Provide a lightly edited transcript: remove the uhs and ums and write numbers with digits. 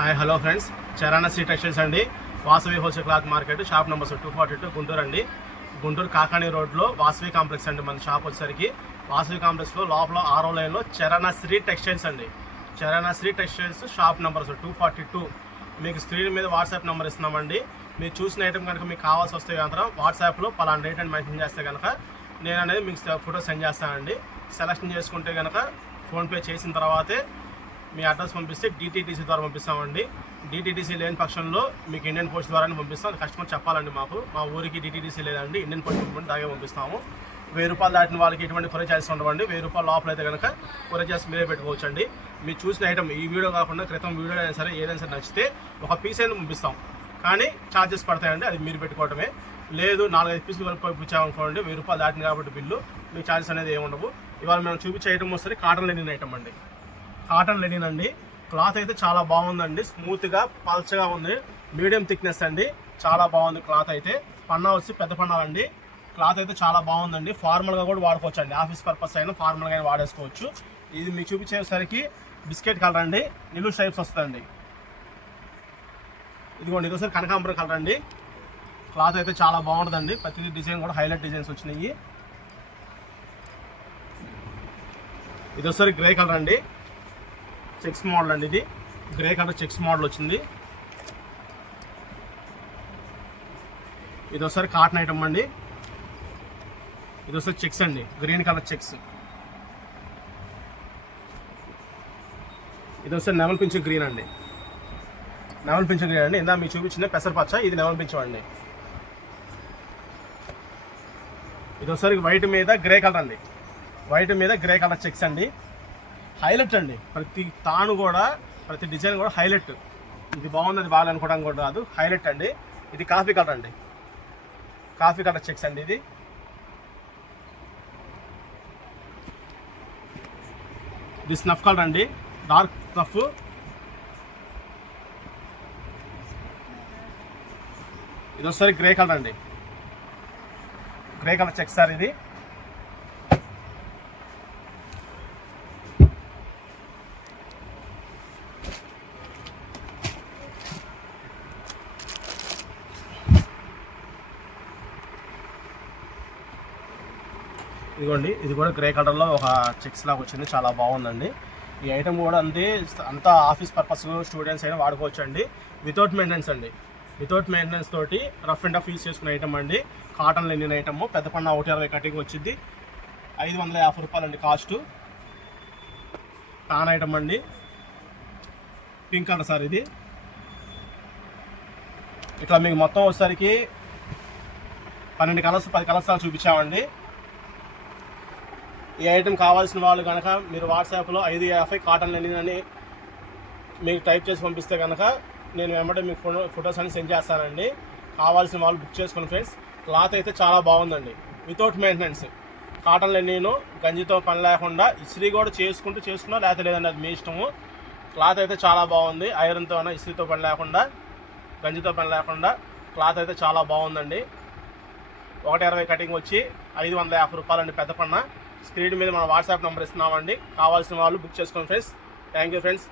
Hi hello friends, Charan Sri textiles అండి. Vasavi wholesale cloth market, shop number 242 Guntur అండి. గుంటూరు కాకాని రోడ్లో వాసవి కాంప్లెక్స్ అండి. మన షాప్ వచ్చేసరికి వాసవి కాంప్లెక్స్లో లోపల 6వ లైన్లో చరణ్ శ్రీ టెక్స్టైల్స్ అండి. Charan Sri textiles shop number 242. మీకు స్క్రీన్ మీద వాట్సాప్ నెంబర్ ఇస్తున్నామండి. మీరు చూసిన ఐటమ్ కనుక మీకు కావాల్సి వస్తే కనుక వాట్సాప్లో పలానా రేట్ అని మెన్షన్ చేస్తే కనుక నేను అనేది మీకు ఫోటో సెండ్ చేస్తానండి. సెలెక్షన్ చేసుకుంటే కనుక ఫోన్పే చేసిన తర్వాతే మీ అడ్రస్ పంపిస్తే డిటీడీసీ ద్వారా పంపిస్తామండి. డిటీడీసీ లేని పక్షంలో మీకు ఇండియన్ పోస్ట్ ద్వారానే పంపిస్తాం. కస్టమర్ చెప్పాలండి, మా ఊరికి డిటీడీసీ లేదండి, ఇండియన్ పోస్ట్ దాగే పంపిస్తాము. 1000 రూపాయలు దాటిన వాళ్ళకి ఎటువంటి కొరియర్ చార్జెస్ ఉండవండి. 1000 రూపాయల లోపల అయితే కనుక కొరియర్ చార్జెస్ మీరే పెట్టుకోవచ్చు అండి. మీరు చూసిన ఐటమ్ ఈ వీడియో కాకుండా క్రితం వీడియో అయినా సరే ఏదైనా సరే నచ్చితే ఒక పీస్ అయినా పంపిస్తాం, కానీ ఛార్జెస్ పడతాయండి. అది మీరు పెట్టుకోవడమే. లేదు 4-5 పీసులు కలిపి పంపించామనుకోండి, 1000 రూపాయలు దాటిన కాబట్టి బిల్లు, మీకు ఛార్జెస్ అనేది ఏమి ఉండవు. ఇవాళ మేము చూపించే ఐటమ్ వస్తుంది కాటన్ లెనిన్ ఐటమ్ అండి. కాటన్ లెనిన్ అండి. క్లాత్ అయితే చాలా బాగుందండి, స్మూత్గా పల్చగా ఉంది, మీడియం థిక్నెస్ అండి. చాలా బాగుంది క్లాత్ అయితే. పన్నా వచ్చి పెద్ద పన్నాలండి. క్లాత్ అయితే చాలా బాగుందండి. ఫార్మల్గా కూడా వాడుకోవచ్చు అండి. ఆఫీస్ పర్పస్ అయినా ఫార్మల్గా అయినా వాడేసుకోవచ్చు. ఇది మీకు చూపించేసరికి బిస్కెట్ కలర్ అండి, నిలువు స్ట్రైప్స్ వస్తుందండి. ఇదిగోండి, ఇదోసారి కనకాంబరం కలర్ అండి. క్లాత్ అయితే చాలా బాగుంటుందండి. ప్రతి డిజైన్ కూడా హైలైట్ డిజైన్స్ వచ్చినాయి. ఇదోసారి గ్రే కలర్ అండి, చెక్స్ మోడల్ అండి. ఇది గ్రే కలర్ చెక్స్ మోడల్ వచ్చింది. ఇది ఒకసారి కాటన్ ఐటమ్ అండి. ఇది ఒకసారి చెక్స్ అండి, గ్రీన్ కలర్ చెక్స్. ఇది ఒకసారి నెమల్ పింఛు గ్రీన్ అండి. నెమల్ పింఛు గ్రీన్ అండి. ఇందా మీకు చూపించిన పెసరపచ్చ, ఇది నెమల్ పింఛు అండి. ఇది ఒకసారి వైట్ మీద గ్రే కలర్ అండి. వైట్ మీద గ్రే కలర్ చెక్స్ అండి. హైలైట్ అండి. ప్రతి తాను కూడా, ప్రతి డిజైన్ కూడా హైలైట్. ఇది బాగుంది, అది బాగాలనుకోవడానికి కూడా కాదు, హైలైట్ అండి. ఇది కాఫీ కలర్ అండి, కాఫీ కలర్ చెక్స్ అండి. ఇది స్నఫ్ కలర్ అండి, డార్క్ స్నఫ్. ఇది ఒకసారి గ్రే కలర్ అండి, గ్రే కలర్ చెక్స్ సార్. ఇది ఇదిగోండి, ఇది కూడా గ్రే కలర్లో ఒక చెక్స్ లాగా వచ్చింది, చాలా బాగుందండి. ఈ ఐటమ్ కూడా అంతా ఆఫీస్ పర్పస్ స్టూడెంట్స్ అయినా వాడుకోవచ్చు అండి. వితౌట్ మెయింటెనెన్స్ అండి. వితౌట్ మెయింటెనెన్స్ తోటి రఫ్ అండ్ టఫ్ యూజ్ చేసుకునే ఐటమ్ అండి. Cotton Lenin item. పెద్ద పన్న 120 కటింగ్ వచ్చింది. 550 రూపాయలు అండి కాస్ట్. టాన్ ఐటమ్ అండి, పింక్ కలర్ సార్. ఇది ఇట్లా మీకు మొత్తం వచ్చేసరికి 12 కలర్స్ 10 కలర్స్ దాకా చూపించామండి. ఈ ఐటమ్ కావాల్సిన వాళ్ళు కనుక మీరు వాట్సాప్లో 550 కాటన్ లెనిన్ అని మీకు టైప్ చేసి పంపిస్తే కనుక నేను వెంబడే మీకు ఫొటోస్ అన్ని సెండ్ చేస్తానండి. కావాల్సిన వాళ్ళు బుక్ చేసుకోండి ఫ్రెండ్స్. క్లాత్ అయితే చాలా బాగుందండి, వితౌట్ మెయింటెనెన్స్. కాటన్ లెనిన్, గంజితో పని లేకుండా, ఇస్త్రీ కూడా చేసుకున్నా లేకపోతే లేదండి, అది మీ ఇష్టము. క్లాత్ అయితే చాలా బాగుంది. ఐరన్తో అయినా, ఇస్త్రీతో పని లేకుండా, గంజితో పని లేకుండా క్లాత్ అయితే చాలా బాగుందండి. 120 కటింగ్ వచ్చి 550 రూపాయలు అండి పెద్ద పన్న. స్క్రీన్ మీద మన వాట్సాప్ నెంబర్ ఇస్తున్నామండి. కావాల్సిన వాళ్ళు బుక్ చేసుకోండి ఫ్రెండ్స్. Thank you friends.